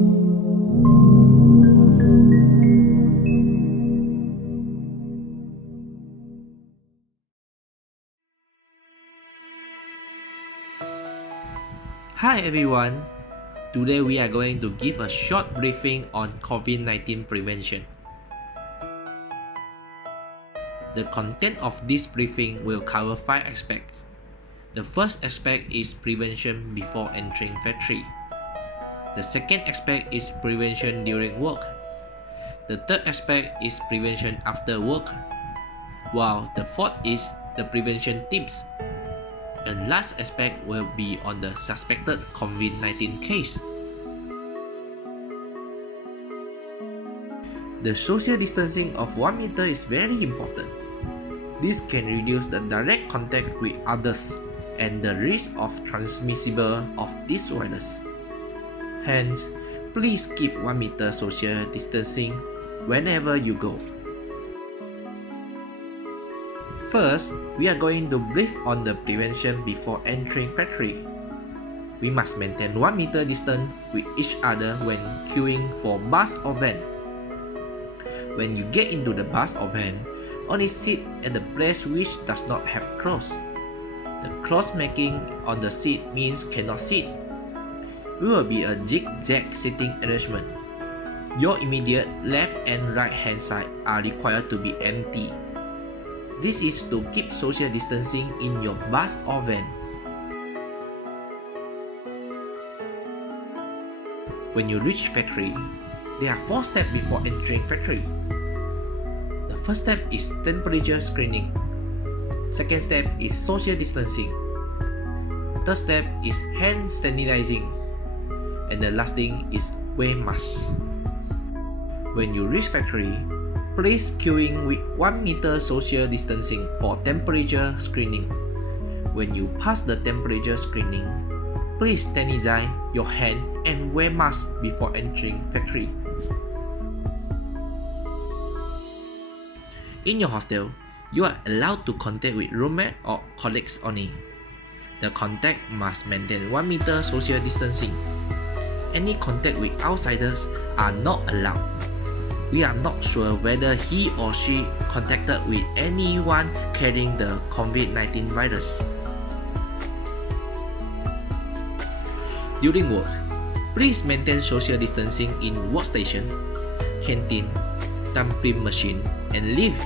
Hi everyone, today we are going to give a short briefing on COVID-19 prevention. The content of this briefing will cover 5 aspects. The first aspect is prevention before entering factory. The second aspect is prevention during work. The third aspect is prevention after work, while the fourth is the prevention tips. And last aspect will be on the suspected COVID-19 case. The social distancing of 1 meter is very important. This can reduce the direct contact with others and the risk of transmissible of this virus. Hence, please keep 1 meter social distancing whenever you go. First, we are going to brief on the prevention before entering factory. We must maintain 1 meter distance with each other when queuing for bus or van. When you get into the bus or van, only sit at the place which does not have cross. The cross making on the seat means cannot sit. It will be a zigzag sitting arrangement. Your immediate left and right hand side are required to be empty. This is to keep social distancing in your bus or van. When you reach factory, there are 4 steps before entering factory. The first step is temperature screening. Second step is social distancing. Third step is hand sanitizing. And the last thing is wear mask. When you reach factory, please queuing with 1 meter social distancing for temperature screening. When you pass the temperature screening, please sanitize your hand and wear mask before entering factory. In your hostel, you are allowed to contact with roommate or colleagues only. The contact must maintain 1 meter social distancing. Any contact with outsiders are not allowed. We are not sure whether he or she contacted with anyone carrying the COVID-19 virus. During work, please maintain social distancing in workstation, canteen, thumbprint machine, and lift.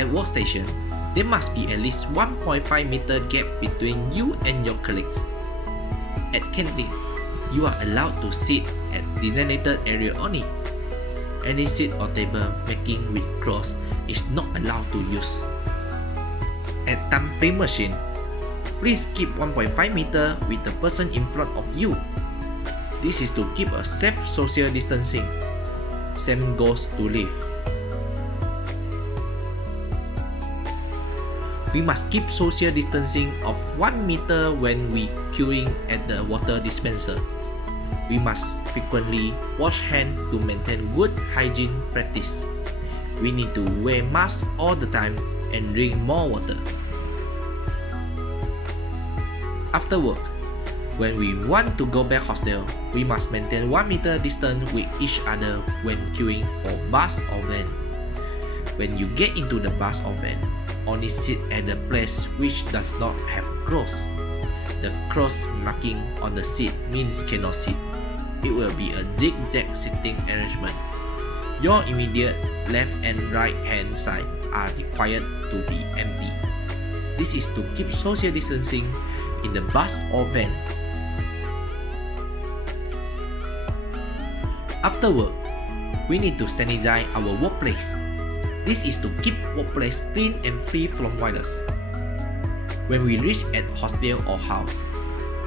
At workstation, there must be at least 1.5 meter gap between you and your colleagues. At canteen, you are allowed to sit at designated area only. Any seat or table making with cross is not allowed to use. At thumbprint machine, please keep 1.5 meter with the person in front of you. This is to keep a safe social distancing. Same goes to lift. We must keep social distancing of 1 meter when we queuing at the water dispenser. We must frequently wash hands to maintain good hygiene practice. We need to wear masks all the time and drink more water. After work, when we want to go back hostel, we must maintain 1 meter distance with each other when queuing for bus or van. When you get into the bus or van, only sit at the place which does not have cross. The cross marking on the seat means cannot sit. It will be a zigzag sitting arrangement. Your immediate left and right hand side are required to be empty. This is to keep social distancing in the bus or van. After work, we need to sanitize our workplace. This is to keep workplace clean and free from virus. When we reach at hostel or house,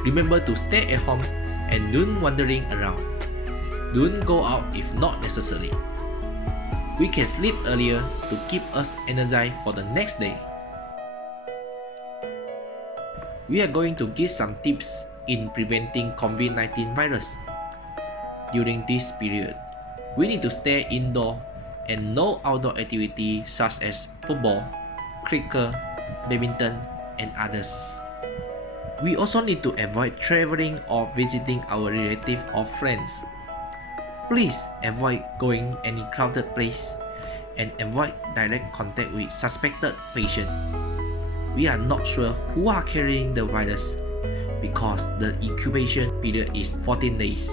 remember to stay at home and don't wandering around. Don't go out if not necessary. We can sleep earlier to keep us energized for the next day. We are going to give some tips in preventing COVID-19 virus. During this period, we need to stay indoor and no outdoor activity such as football, cricket, badminton, and others. We also need to avoid traveling or visiting our relatives or friends. Please avoid going any crowded place and avoid direct contact with suspected patients. We are not sure who are carrying the virus because the incubation period is 14 days.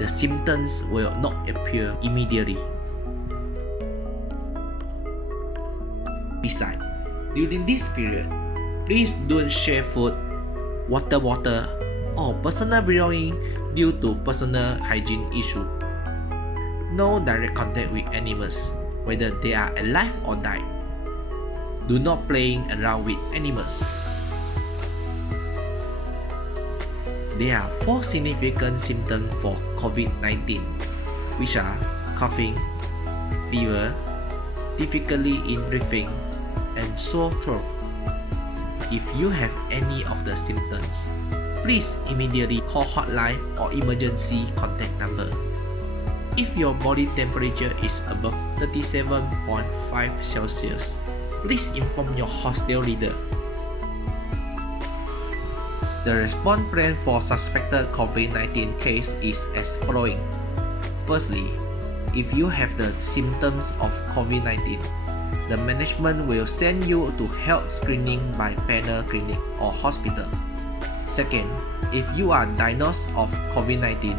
The symptoms will not appear immediately. Besides, during this period, please don't share food, water bottle, or personal belongings due to personal hygiene issue. No direct contact with animals, whether they are alive or died. Do not play around with animals. There are 4 significant symptoms for COVID-19, which are coughing, fever, difficulty in breathing, and sore throat. If you have any of the symptoms, please immediately call hotline or emergency contact number. If your body temperature is above 37.5 Celsius, please inform your hospital leader. The response plan for suspected COVID-19 case is as following. Firstly, if you have the symptoms of COVID-19, the management will send you to health screening by panel clinic or hospital. Second, if you are diagnosed of COVID-19,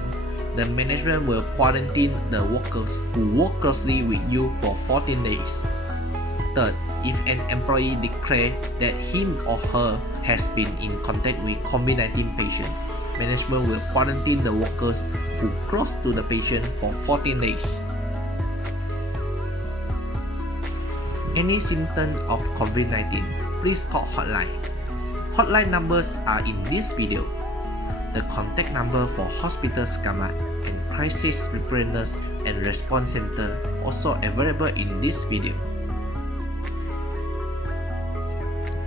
the management will quarantine the workers who work closely with you for 14 days. Third, if an employee declares that him or her has been in contact with COVID-19 patient, management will quarantine the workers who close to the patient for 14 days. Any symptoms of COVID-19, please call hotline. Hotline numbers are in this video. The contact number for Hospital Segamat and Crisis Preparedness and Response Center also available in this video.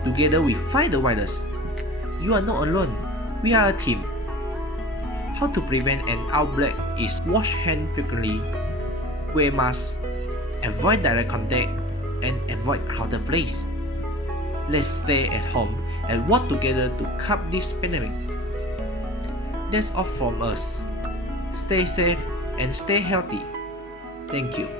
Together we fight the virus. You are not alone. We are a team. How to prevent an outbreak is wash hands frequently, wear masks, avoid direct contact, and avoid crowded places. Let's stay at home and work together to curb this pandemic. That's all from us. Stay safe and stay healthy. Thank you.